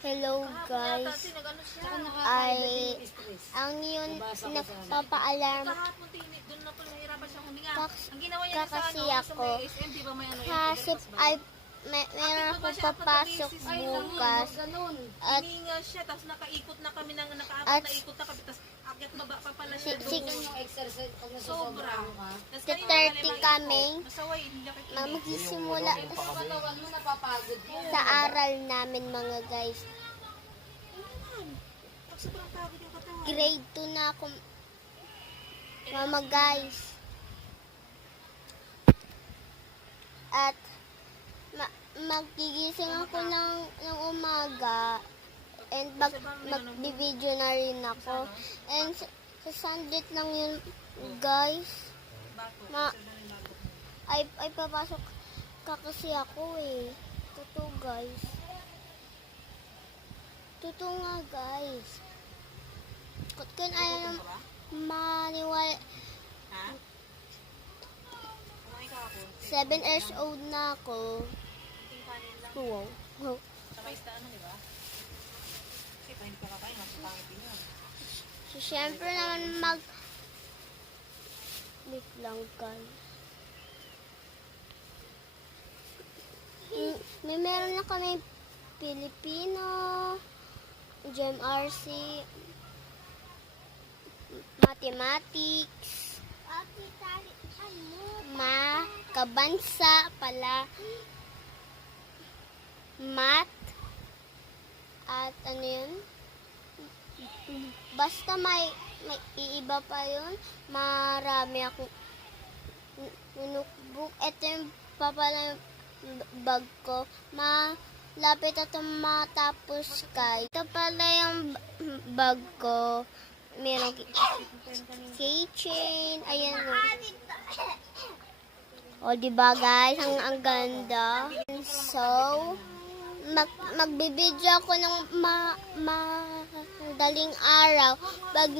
Hello guys, ay ang yun nagpapaalarm kasi ako kasi ay meron ako papasok bukas at siya, tapos nakaikot na kami ng nakaapat na ikot na kami, tapos akyat baba pa pala siya doon. Sobra. 30 kami magsisimula sa aral namin mga guys. Sobrang pagod yung katawan. Grade 2 na ako mama guys. At magigising ako ng umaga and mag-video na rin ako. And sa Sunday lang yun guys. Ay papasok ka kasi ako eh. Totoo guys. Totoo nga guys. Kung ayaw na maniwala. 7 years old na ako. Wow. Sakay sa ano, di ba? Kasi pahit ka kakain, masapangit din yun. So, syempre naman wait lang guys. May meron na kami Filipino, GMRC, Mathematics, kabansa pala, math, at ano yun? Basta may iiba pa yun. Marami akong notebook. Ito yung papala bag ko. Malapit ito matapos guys. Ito pala yung bag ko. Merong keychain. Ayan o. O diba guys? Ang ganda. So, magbibideo ako ng madaling araw. Pag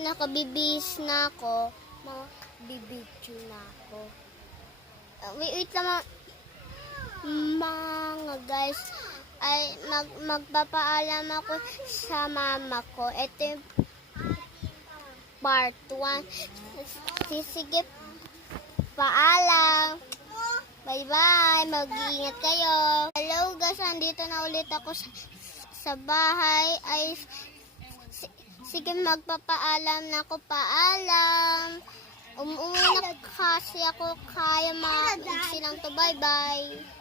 nakabibis na ako, magbibideo na ako. Wait lang mga guys. Ay magpapaalam ako sa mama ko. Ito yung part 1. Sige, paalam. Bye-bye. Mag-iingat kayo. Hello guys, andito na ulit ako sa bahay. Ay, sige, magpapaalam na ako. Paalam. Umuwi na kasi ako. Kaya mag-iksi lang to. Bye-bye.